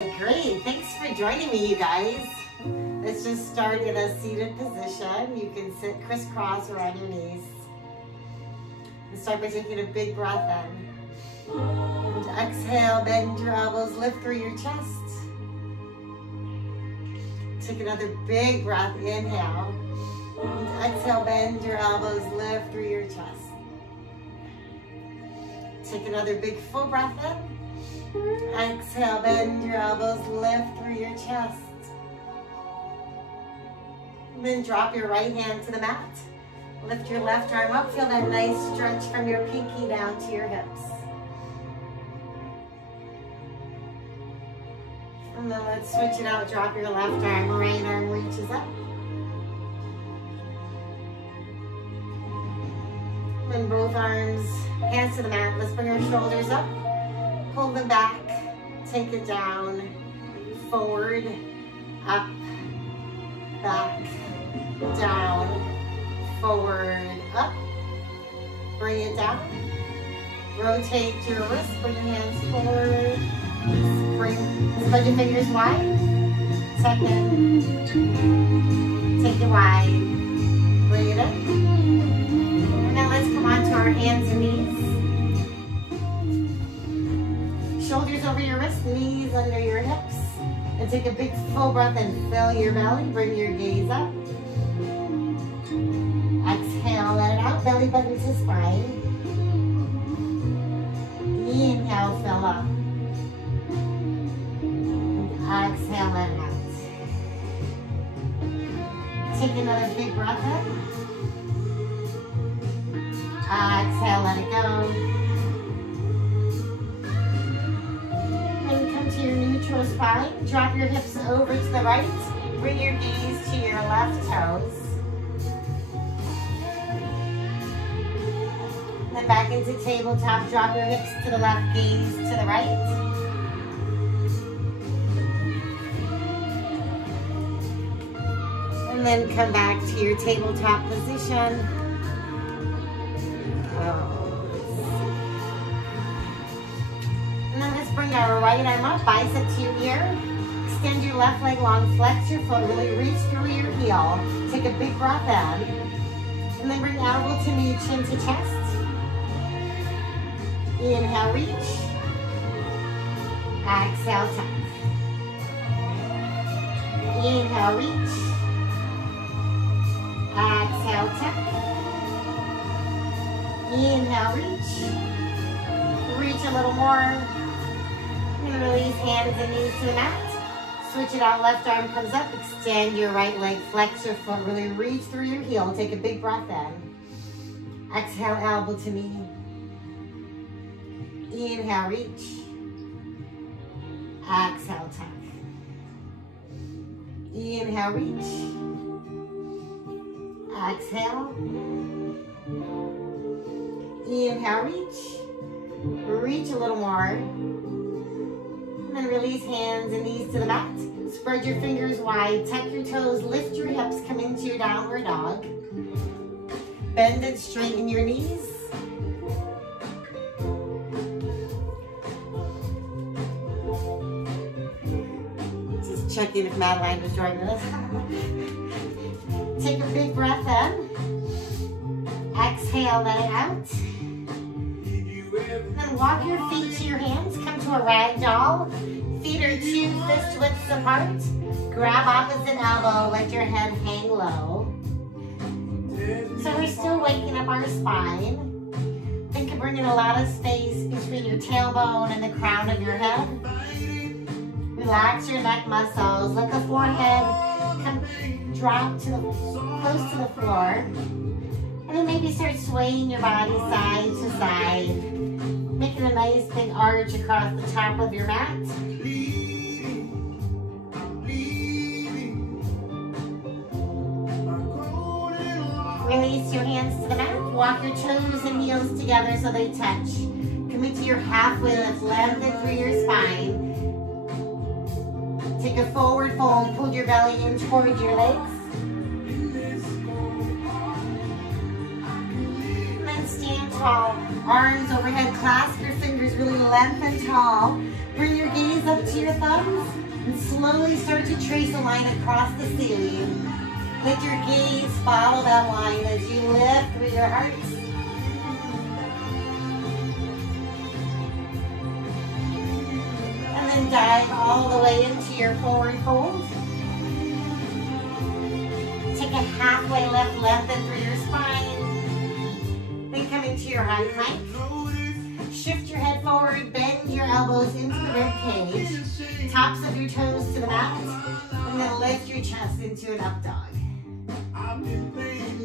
Great, thanks for joining me, you guys. Let's just start in a seated position. You can sit crisscross or on your knees. And start by taking a big breath in. And exhale, bend your elbows, lift through your chest. Take another big breath, inhale. And exhale, bend your elbows, lift through your chest. Take another big full breath in. Exhale, bend your elbows, lift through your chest. And then drop your right hand to the mat. Lift your left arm up. Feel that nice stretch from your pinky down to your hips. And then let's switch it out. Drop your left arm, right arm reaches up. Then both arms, hands to the mat. Let's bring our shoulders up. Pull them back, take it down, forward, up, back, down, forward, up. Bring it down. Rotate your wrist, bring your hands forward. Spread your fingers wide. Second, take it wide. Bring it in. And now let's come onto our hands and knees. Shoulders over your wrists, knees under your hips. And take a big full breath and fill your belly. Bring your gaze up. Exhale, let it out. Belly button to spine. Inhale, fill up. And exhale, let it out. Take another big breath in. Exhale, let it go. To your neutral spine, drop your hips over to the right, bring your gaze to your left toes. Then back into tabletop, drop your hips to the left, gaze to the right. And then come back to your tabletop position. Bring our right arm up, bicep to your ear. Extend your left leg long, flex your foot, really reach through your heel. Take a big breath in. And then bring elbow to knee, chin to chest. Inhale, reach. Exhale, tuck. Inhale, reach. Exhale, tuck. Inhale, reach. Reach a little more. And release hands and knees to the mat. Switch it out, left arm comes up. Extend your right leg, flex your foot, really reach through your heel. Take a big breath in. Exhale, elbow to knee. Inhale, reach. Exhale, tuck. Inhale, reach. Exhale. Inhale, reach. Reach a little more. And release hands and knees to the mat. Spread your fingers wide, tuck your toes, lift your hips, come into your downward dog. Bend and straighten your knees. Just checking if Madeline was joining us. Take a big breath in. Exhale, let it out. Then walk your feet to your hands, come to a rag doll. Feet are 2 fist widths apart. Grab opposite elbow, let your head hang low. So we're still waking up our spine. Think of bringing a lot of space between your tailbone and the crown of your head. Relax your neck muscles, let the forehead drop to close to the floor. And then maybe start swaying your body side to side. Making a nice big arch across the top of your mat. Release your hands to the mat. Walk your toes and heels together so they touch. Come into your halfway lift, lengthen through your spine. Take a forward fold, pull your belly in toward your legs. And then stand tall. Arms overhead, clasp your fingers really lengthen tall. Bring your gaze up to your thumbs and slowly start to trace a line across the ceiling. Let your gaze follow that line as you lift through your heart. And then dive all the way into your forward fold. Take a halfway lift, lengthen through your spine. Then come into your high plank. Shift your head forward, bend your elbows into the rib cage. Tops of your toes to the mat. And then lift your chest into an up dog.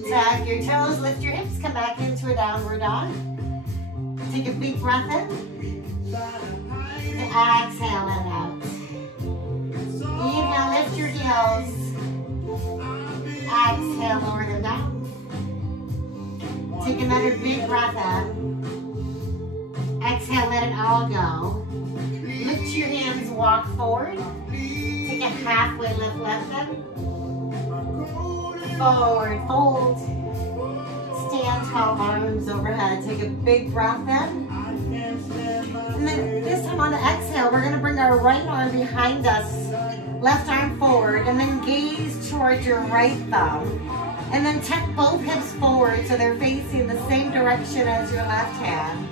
Tap your toes, lift your hips, come back into a downward dog. Take a big breath in. And exhale it out. Inhale, lift your heels. Exhale, lower them down. Take another big breath in. Exhale, let it all go. Lift your hands, walk forward. Take a halfway lift, lengthen. Forward fold. Stand tall, arms overhead. Take a big breath in. And then this time on the exhale, we're going to bring our right arm behind us. Left arm forward. And then gaze towards your right thumb. And then tuck both hips forward so they're facing the same direction as your left hand.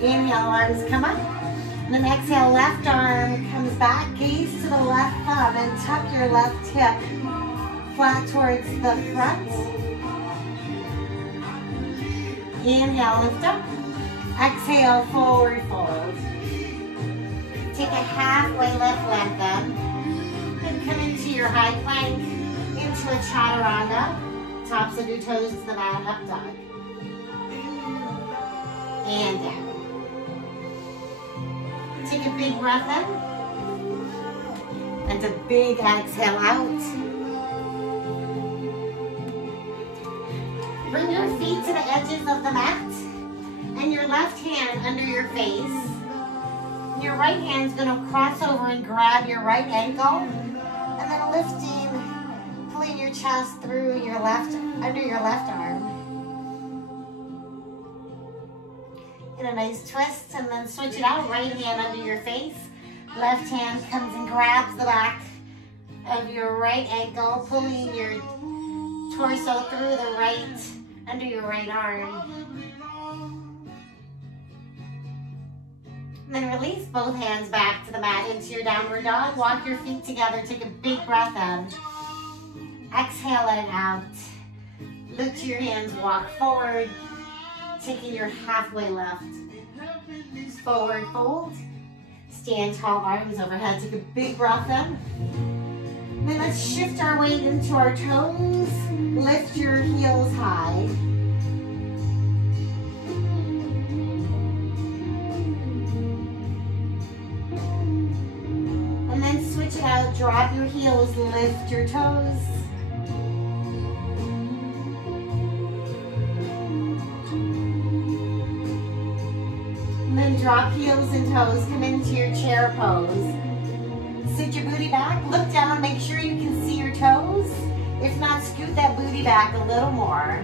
Inhale, arms come up. And then exhale, left arm comes back. Gaze to the left thumb and tuck your left hip flat towards the front. Inhale, lift up. Exhale, forward fold. Take a halfway lift, lengthen. And come into your high plank, into a chaturanga. Tops of your toes to the mat, up dog. And down. Take a big breath in. And a big exhale out. Bring your feet to the edges of the mat. And your left hand under your face. Your right hand's going to cross over and grab your right ankle. And then lifting, pulling your chest through your left, under your left arm. Get a nice twist and then switch it out. Right hand under your face. Left hand comes and grabs the back of your right ankle, pulling your torso through the right, under your right arm. And then release both hands back to the mat into your downward dog. Walk your feet together. Take a big breath in. Exhale, let it out. Lift your hands, walk forward. Taking your halfway lift. Forward fold. Stand tall, arms overhead. Take a big breath in. And then let's shift our weight into our toes. Lift your heels high. And then switch it out. Drop your heels, lift your toes. Then drop heels and toes, come into your chair pose. Sit your booty back, look down, make sure you can see your toes. If not, scoot that booty back a little more.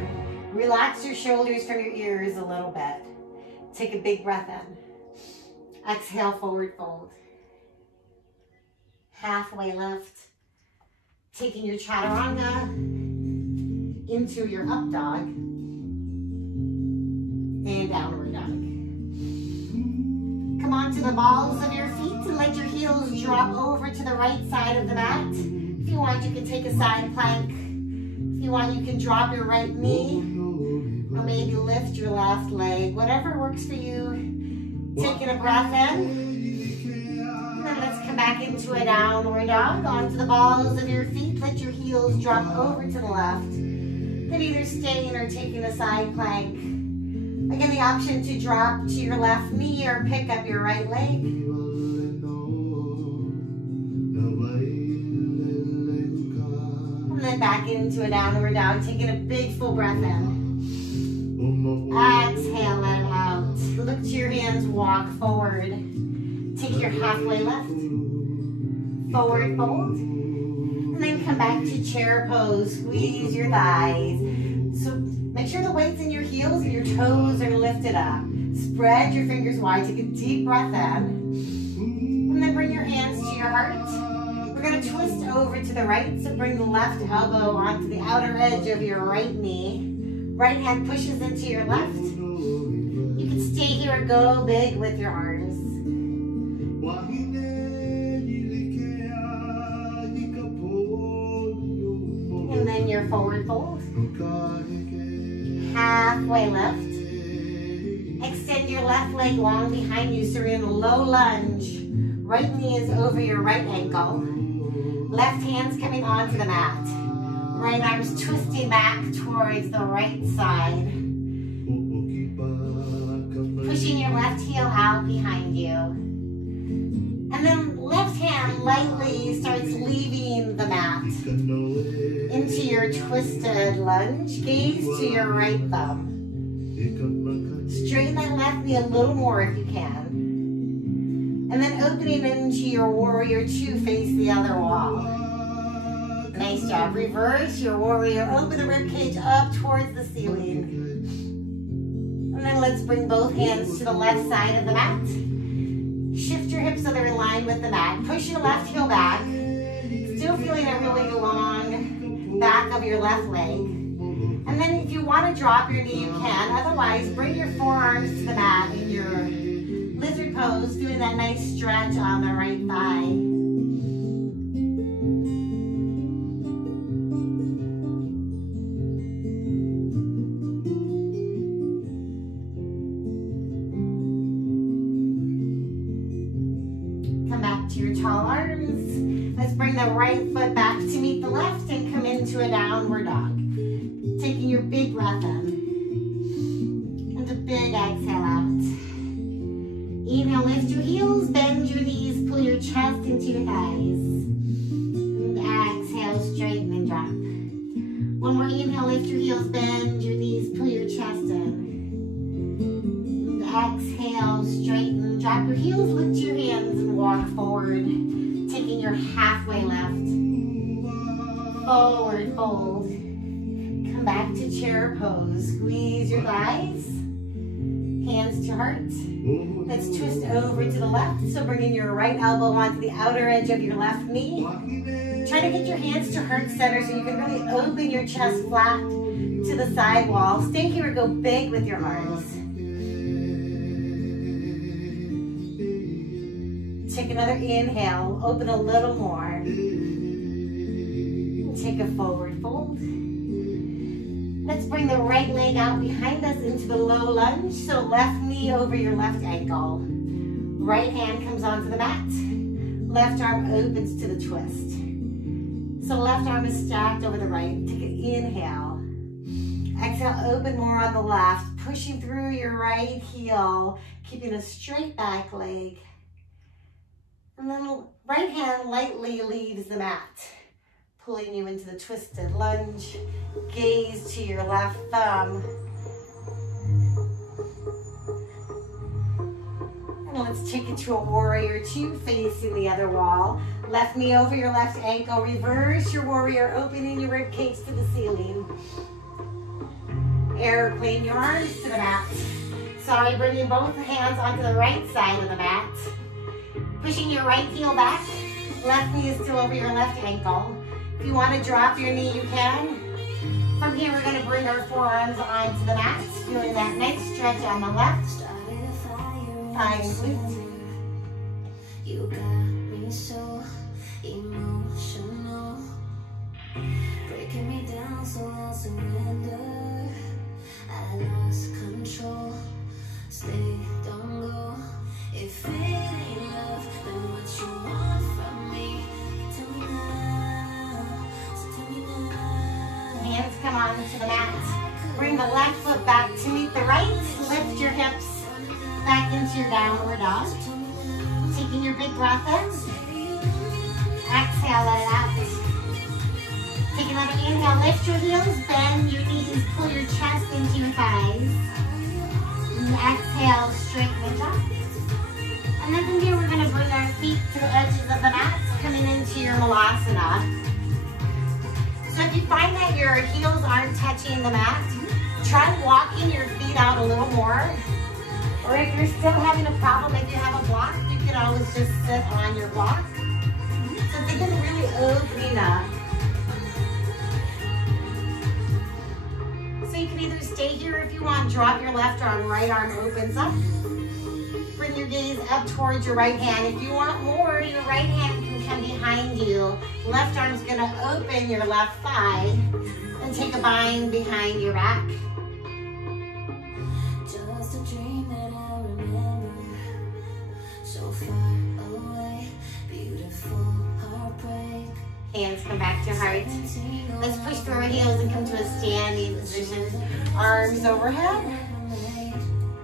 Relax your shoulders from your ears a little bit. Take a big breath in. Exhale, forward fold. Halfway lift. Taking your chaturanga into your up dog and downward dog. Come onto the balls of your feet and let your heels drop over to the right side of the mat. If you want, you can take a side plank. If you want, you can drop your right knee or maybe lift your left leg. Whatever works for you. Taking a breath in. And then let's come back into a downward dog. Onto the balls of your feet. Let your heels drop over to the left. Then either staying or taking a side plank. Again, the option to drop to your left knee or pick up your right leg. And then back into a downward dog, taking a big full breath in. Exhale, let it out. Look to your hands, walk forward. Take your halfway lift. Forward fold. And then come back to chair pose. Squeeze your thighs. So make sure the weight's in your heels and your toes are lifted up. Spread your fingers wide, take a deep breath in. And then bring your hands to your heart. We're gonna twist over to the right, so bring the left elbow onto the outer edge of your right knee. Right hand pushes into your left. You can stay here or go big with your arms. And then your forward fold. Halfway lift. Extend your left leg long behind you, so you're in a low lunge. Right knee is over your right ankle. Left hand's coming onto the mat. Right arm's twisting back towards the right side. Pushing your left heel out behind you. And then left hand lightly starts leaving the mat into your twisted lunge. Gaze to your right thumb. Straighten that left knee a little more if you can. And then opening into your warrior two, face the other wall. Nice job. Reverse your warrior. Open the rib cage up towards the ceiling. And then let's bring both hands to the left side of the mat. Shift your hips so they're in line with the mat. Push your left heel back. Still feeling a really long back of your left leg. And then if you want to drop your knee, you can. Otherwise, bring your forearms to the mat in your lizard pose, doing that nice stretch on the right thigh. Come back to your tall arms. Let's bring the right foot back to meet the left and come into a downward dog. Taking your big breath in. And a big exhale out. Inhale, lift your heels, bend your knees, pull your chest into your thighs. And exhale, straighten and drop. One more inhale, lift your heels, bend your knees, pull your chest in. And exhale, straighten, drop your heels, lift your hands and walk forward. Taking your halfway lift. Forward fold. Come back to chair pose. Squeeze your thighs. Hands to heart. Let's twist over to the left. So bringing your right elbow onto the outer edge of your left knee. Try to get your hands to heart center so you can really open your chest flat to the side wall. Stay here and go big with your arms. Take another inhale. Open a little more. Take a forward fold. Let's bring the right leg out behind us into the low lunge. So left knee over your left ankle. Right hand comes onto the mat. Left arm opens to the twist. So left arm is stacked over the right. Take an inhale. Exhale, open more on the left. Pushing through your right heel. Keeping a straight back leg. And then right hand lightly leaves the mat. Pulling you into the twisted lunge. Gaze to your left thumb. And let's take it to a warrior two, facing the other wall. Left knee over your left ankle. Reverse your warrior, opening your rib cage to the ceiling. Airplane your arms to the mat. Sorry, bringing both hands onto the right side of the mat. Pushing your right heel back. Left knee is still over your left ankle. If you want to drop your knee, you can. From here, we're going to bring our forearms onto the mat. Feeling that nice stretch on the left. Thigh and glute. You got me so emotional. Breaking me down so I'll surrender. I lost control. Stay, don't go. If it ain't love, then what you want from me? Tell me now, so tell me now. Hands come onto the mat. Bring the left foot back to meet the right. Lift your hips back into your downward dog. Taking your big breath in. Exhale, let it out. Take another inhale, lift your heels, bend your knees, pull your chest into your thighs. And exhale, straighten and drop. And then from here, we're going to bring our feet to the edges of the mat, coming into your malasana. So if you find that your heels aren't touching the mat, try walking your feet out a little more. Or if you're still having a problem, if you have a block, you can always just sit on your block. So think of really opening up. So you can either stay here if you want, drop your left arm, right arm opens up. Bring your gaze up towards your right hand. If you want more, your right hand can come behind you. Left arm's gonna open your left thigh and take a bind behind your back. Just a dream that I remember, so far away, beautiful heartbreak. Hands come back to your heart. Let's push through our heels and come to a standing position. Arms overhead.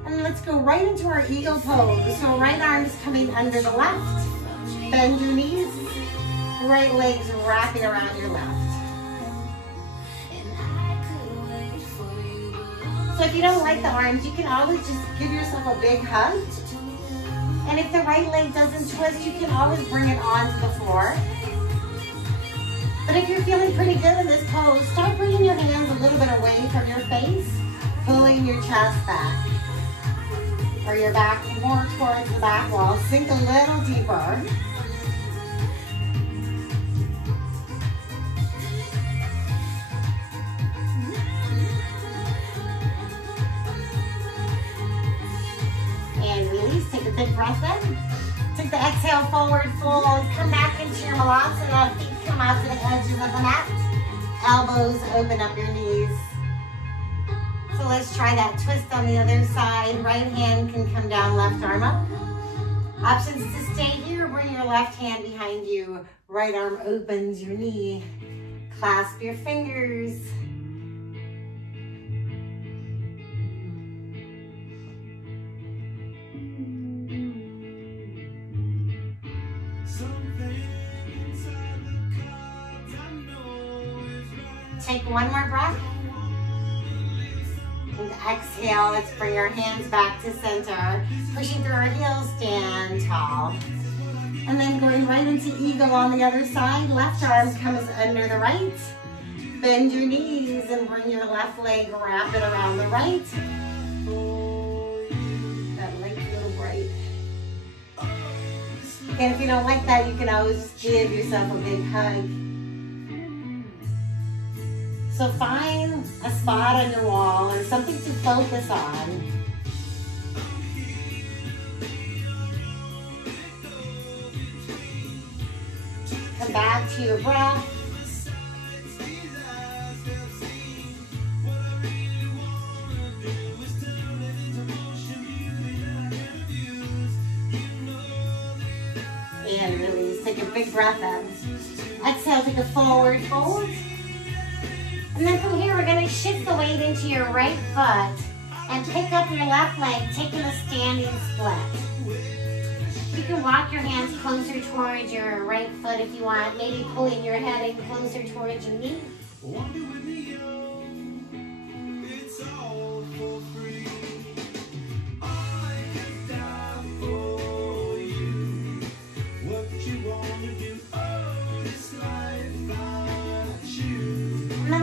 And let's go right into our eagle pose. So right arm is coming under the left. Bend your knees. Right leg's wrapping around your left. So if you don't like the arms, you can always just give yourself a big hug. And if the right leg doesn't twist, you can always bring it onto the floor. But if you're feeling pretty good in this pose, start bringing your hands a little bit away from your face, pulling your chest back. Or your back more towards the back wall. Sink a little deeper. And release, take a big breath in. Take the exhale, forward fold. Come back into your Malasana. Feet come out to the edges of the mat. Elbows open up your knees. So let's try that twist on the other side. Right hand can come down, left arm up. Options to stay here, bring your left hand behind you. Right arm opens your knee. Clasp your fingers. Take one more breath. And exhale, let's bring our hands back to center. Pushing through our heels, stand tall. And then going right into eagle on the other side. Left arm comes under the right. Bend your knees and bring your left leg, wrap it around the right. That leg's a little bright. And if you don't like that, you can always just give yourself a big hug. So find a spot on your wall or something to focus on. Come back to your breath. And release. Take a big breath in. Exhale, take a forward fold. And then from here, we're going to shift the weight into your right foot and pick up your left leg, taking a standing split. You can walk your hands closer towards your right foot if you want, maybe pulling your head in closer towards your knee.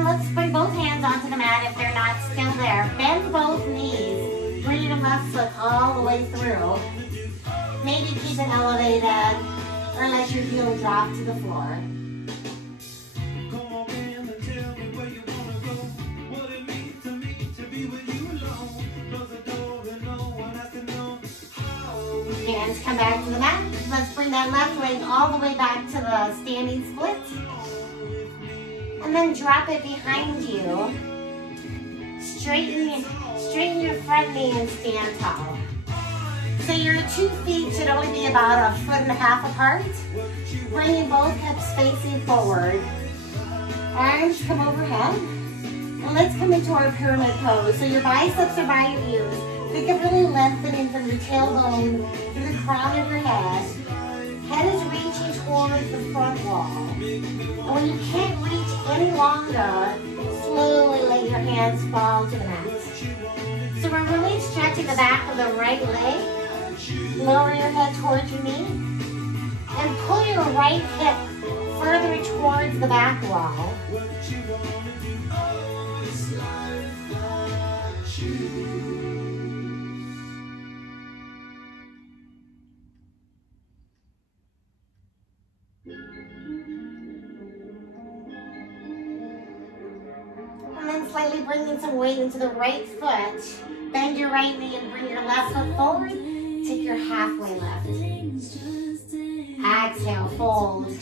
Let's bring both hands onto the mat if they're not still there. Bend both knees. Bring your left foot all the way through. Maybe keep it elevated or let your heel drop to the floor. Hands come back to the mat. Let's bring that left leg all the way back to the standing split. And then drop it behind you. Straighten your front knee and stand tall. So your 2 feet should only be about 1.5 feet apart. Bringing both hips facing forward. Arms come overhead. And let's come into our pyramid pose. So your biceps are by your ears. Think of really lengthening from your tailbone to the crown of your head. Head is reaching towards the front wall. And when you can't reach any longer, slowly let your hands fall to the mat. So we're really stretching the back of the right leg. Lower your head towards your knee. And pull your right hip further towards the back wall. slightly bringing some weight into the right foot. Bend your right knee and bring your left foot forward. Take your halfway lift. Exhale, fold.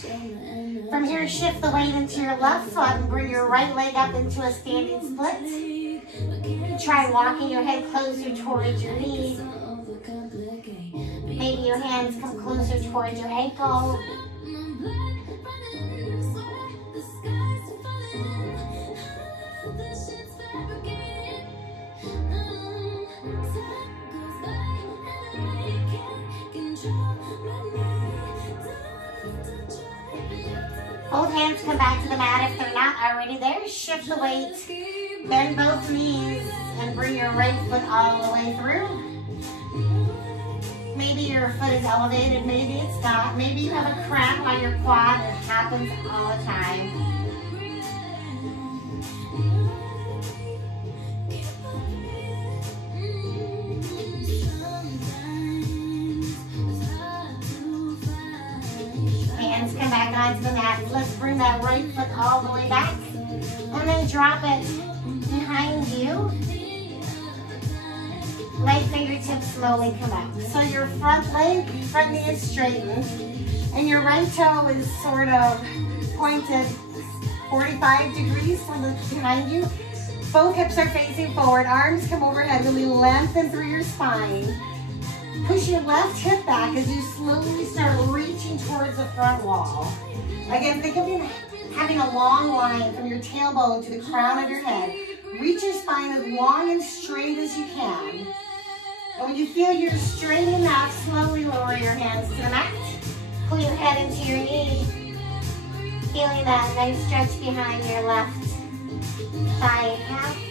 From here, shift the weight into your left foot and bring your right leg up into a standing split. Try walking your head closer towards your knees. Maybe your hands come closer towards your ankle. Both hands come back to the mat if they're not already there. Shift the weight, bend both knees, and bring your right foot all the way through. Maybe your foot is elevated, maybe it's not. Maybe you have a cramp on your quad. It happens all the time. Hands come back onto the mat. Let's bring that right foot all the way back. And then drop it behind you. Right fingertips slowly come up. So your front leg, front knee is straightened. And your right toe is sort of pointed 45 degrees from behind you. Both hips are facing forward. Arms come overhead. Really lengthen through your spine. Push your left hip back as you slowly start reaching towards the front wall. Again, think of you having a long line from your tailbone to the crown of your head. Reach your spine as long and straight as you can. And when you feel you're straight enough, slowly lower your hands to the mat. Pull your head into your knee. Feeling that nice stretch behind your left thigh and calf.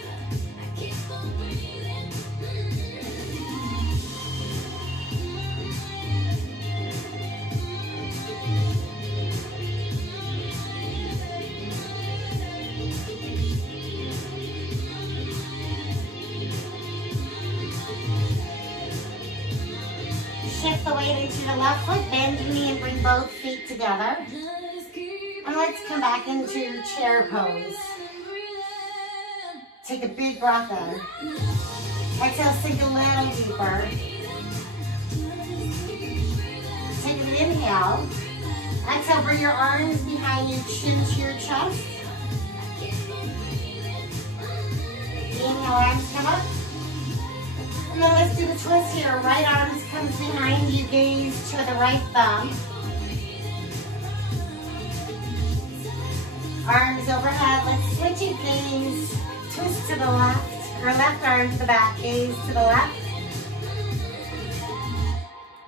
Shift the weight into your left foot, bend your knee and bring both feet together. And let's come back into chair pose. Take a big breath in. Exhale, sink a little deeper. Take an inhale. Exhale, bring your arms behind you, chin to your chest. Inhale, arms come up. And then let's do the twist here. Right arms comes behind you, gaze to the right thumb. Arms overhead, let's switch it, gaze, twist to the left, or left arm to the back, gaze to the left.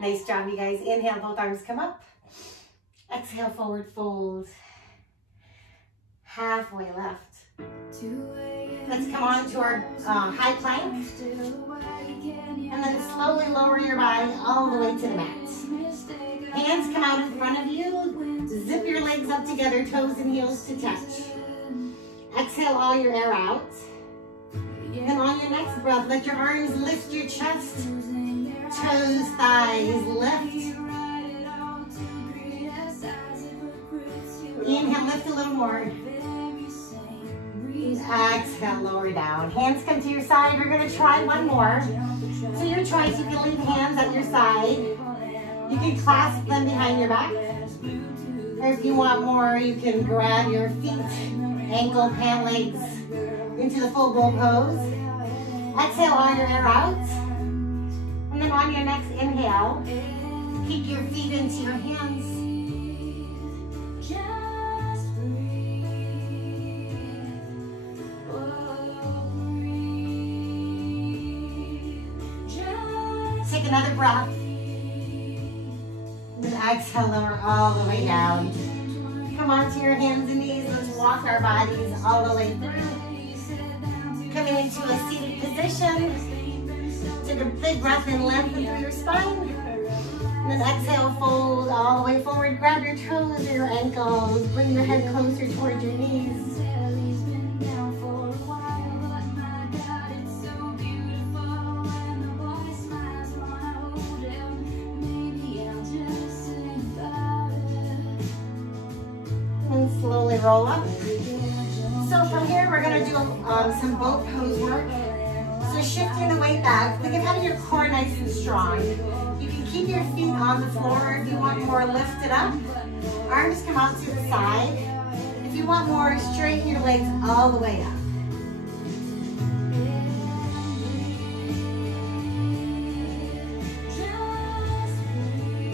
Nice job, you guys. Inhale, both arms come up. Exhale, forward fold. Halfway left. Let's come on to our high plank. And then slowly lower your body all the way to the mat. Hands come out in front of you. Zip your legs up together, toes and heels to touch. Exhale all your air out. And on your next breath, let your arms lift your chest. Toes, thighs, lift. Inhale, lift a little more. Exhale, lower down. Hands come to your side. We're going to try one more. So your choice, you can leave hands at your side. You can clasp them behind your back. Or if you want more, you can grab your feet, ankle, pant legs into the full bowl pose. Exhale all your air out. And then on your next inhale, keep your feet into your hands. Take another breath. And exhale, lower all the way down. Come onto your hands and knees. Let's walk our bodies all the way through. Coming into a seated position. Take a big breath in, lengthen through your spine. And then exhale, fold all the way forward. Grab your toes or your ankles. Bring your head closer towards your knees. Slowly roll up. So from here, we're gonna do some boat pose work. So shifting the weight back, think of having your core nice and strong. You can keep your feet on the floor if you want more, lift it up. Arms come out to the side. If you want more, straighten your legs all the way up.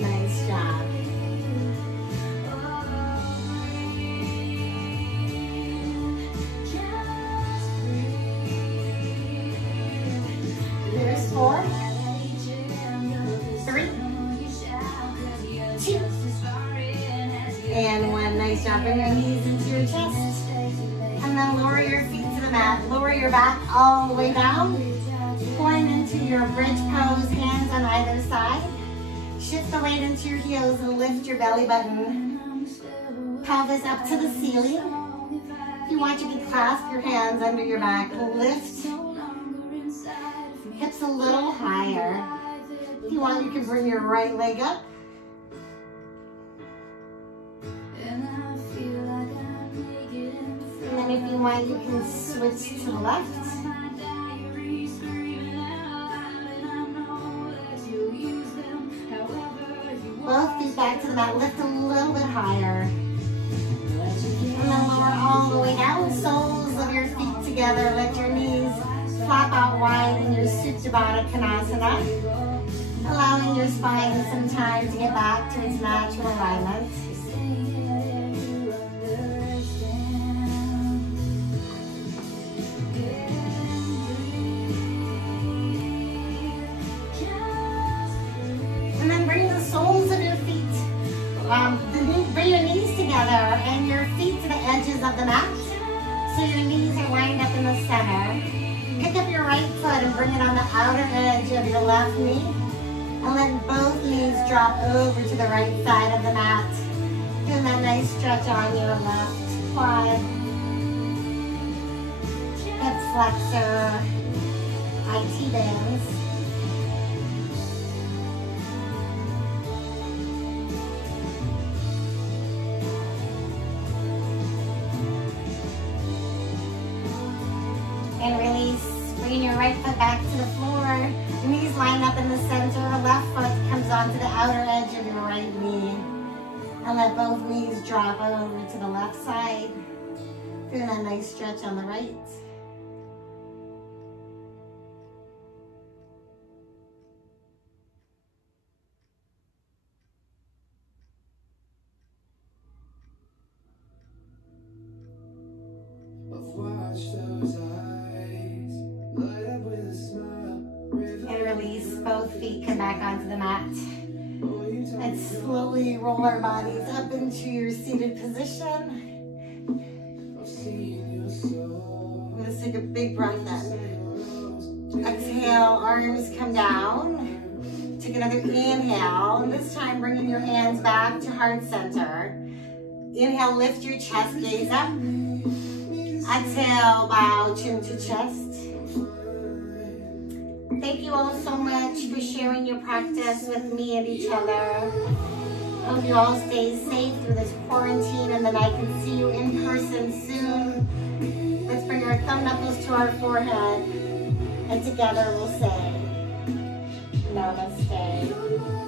Nice job. Here's 4, 3, 2, and 1. Nice job. Bring your knees into your chest. And then lower your feet to the mat. Lower your back all the way down. Going into your bridge pose, hands on either side. Shift the weight into your heels and lift your belly button. Pelvis up to the ceiling. If you want, you can clasp your hands under your back. Lift. Hips a little higher. If you want, you can bring your right leg up. And then if you want, you can switch to the left. Both feet back to the mat. Lift a little bit higher. And then lower all the way down. Soles of your feet together. Let your knees flap out wide in your Supta Baddha Konasana. Allowing your spine some time to get back to its natural alignment. And then bring the soles of your feet, bring your knees together and your feet to the edges of the mat. So your knees are lined up in the center. Pick up your right foot and bring it on the outer edge of your left knee. And let both knees drop over to the right side of the mat. Doing that nice stretch on your left quad. Hip flexor, IT bands. And release. Bring your right foot back to the floor. Knees line up in the center. Left foot comes onto the outer edge of your right knee. And let both knees drop over to the left side. Doing a nice stretch on the right. And release, both feet come back onto the mat. And slowly roll our bodies up into your seated position. Let's take a big breath in. Exhale, arms come down. Take another inhale, and this time bringing your hands back to heart center. Inhale, lift your chest, gaze up. Exhale, bow chin to chest. Thank you all so much for sharing your practice with me and each other. I hope you all stay safe through this quarantine and that I can see you in person soon. Let's bring our thumb knuckles to our forehead and together we'll say Namaste.